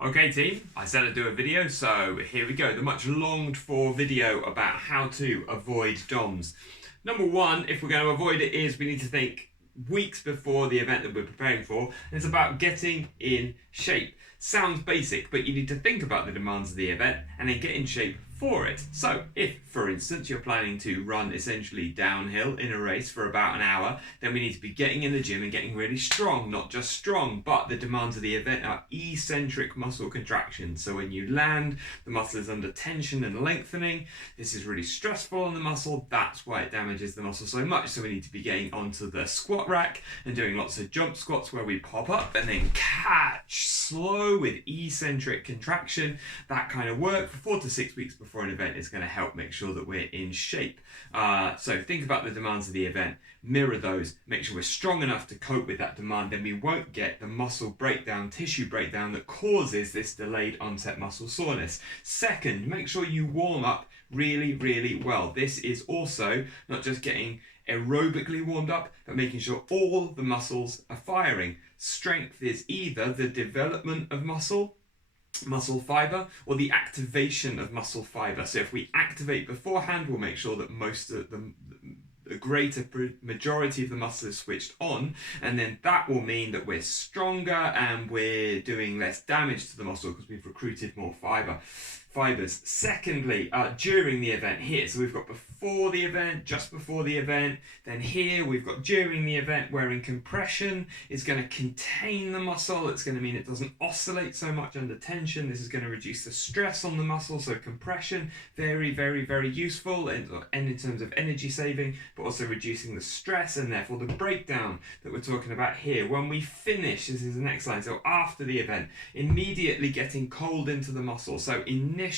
Okay team, I said I'd do a video, so here we go. The much longed for video about how to avoid DOMS. Number one, if we're going to avoid it, is we need to think weeks before the event that we're preparing for. And it's about getting in shape. Sounds basic, but you need to think about the demands of the event and then get in shape for it. So if, for instance, you're planning to run essentially downhill in a race for about an hour, then we need to be getting in the gym and getting really strong. Not just strong, but the demands of the event are eccentric muscle contractions. So when you land, the muscle is under tension and lengthening. This is really stressful on the muscle. That's why it damages the muscle so much. So we need to be getting onto the squat rack and doing lots of jump squats where we pop up and then catch slow with eccentric contraction. That kind of work for 4 to 6 weeks before an event is going to help make sure that we're in shape. So think about the demands of the event, mirror those, make sure we're strong enough to cope with that demand, then we won't get the muscle breakdown, tissue breakdown that causes this delayed onset muscle soreness. Second, make sure you warm up really, really well. This is also not just getting aerobically warmed up, but making sure all the muscles are firing. Strength is either the development of muscle fiber or the activation of muscle fiber. So if we activate beforehand, we'll make sure that most of the greater majority of the muscle is switched on, and then that will mean that we're stronger and we're doing less damage to the muscle because we've recruited more fibers. Secondly, during the event here, so we've got before the event, just before the event, then here we've got during the event, wherein compression is going to contain the muscle. It's going to mean it doesn't oscillate so much under tension. This is going to reduce the stress on the muscle. So compression, very, very, very useful and in terms of energy saving, but also reducing the stress and therefore the breakdown that we're talking about here. When we finish, this is the next line, so after the event, immediately getting cold into the muscle. So initial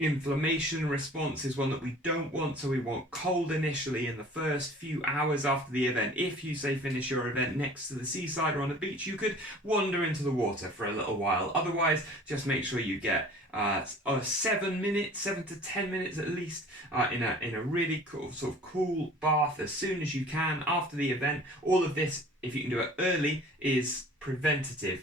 inflammation response is one that we don't want, so we want cold initially in the first few hours after the event. If you say finish your event next to the seaside or on a beach, you could wander into the water for a little while. Otherwise, just make sure you get 7 to 10 minutes at least in a really cool, sort of cool bath as soon as you can after the event. All of this, if you can do it early, is preventative.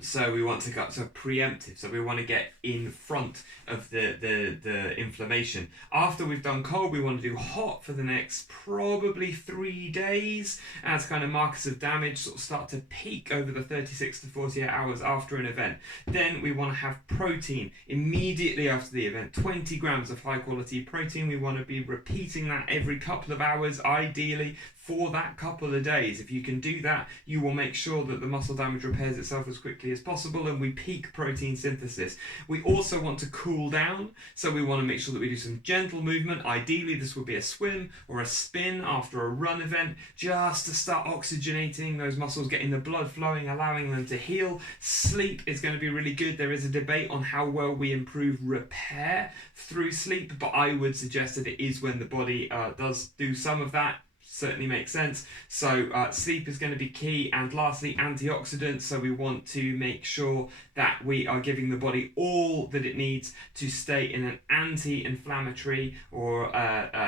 So we want to go so preemptive. So we want to get in front of the inflammation. After we've done cold, we want to do hot for the next probably 3 days as kind of markers of damage sort of start to peak over the 36 to 48 hours after an event. Then we want to have protein immediately after the event, 20 grams of high quality protein. We want to be repeating that every couple of hours, ideally for that couple of days. If you can do that, you will make sure that the muscle damage repairs itself as quickly as possible and we peak protein synthesis. We also want to cool down, so we want to make sure that we do some gentle movement. Ideally, this would be a swim or a spin after a run event, just to start oxygenating those muscles, getting the blood flowing, allowing them to heal. Sleep is going to be really good. There is a debate on how well we improve repair through sleep, but I would suggest that it is when the body does do some of that. Certainly makes sense. So sleep is going to be key. And lastly, antioxidants. So we want to make sure that we are giving the body all that it needs to stay in an anti-inflammatory or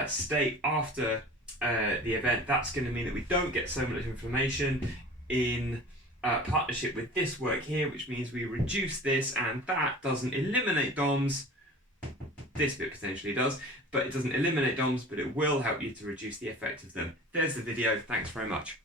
state after the event. That's going to mean that we don't get so much inflammation in partnership with this work here, which means we reduce this, and that doesn't eliminate DOMS. This bit potentially does, but it doesn't eliminate DOMS, but it will help you to reduce the effect of them. There's the video. Thanks very much.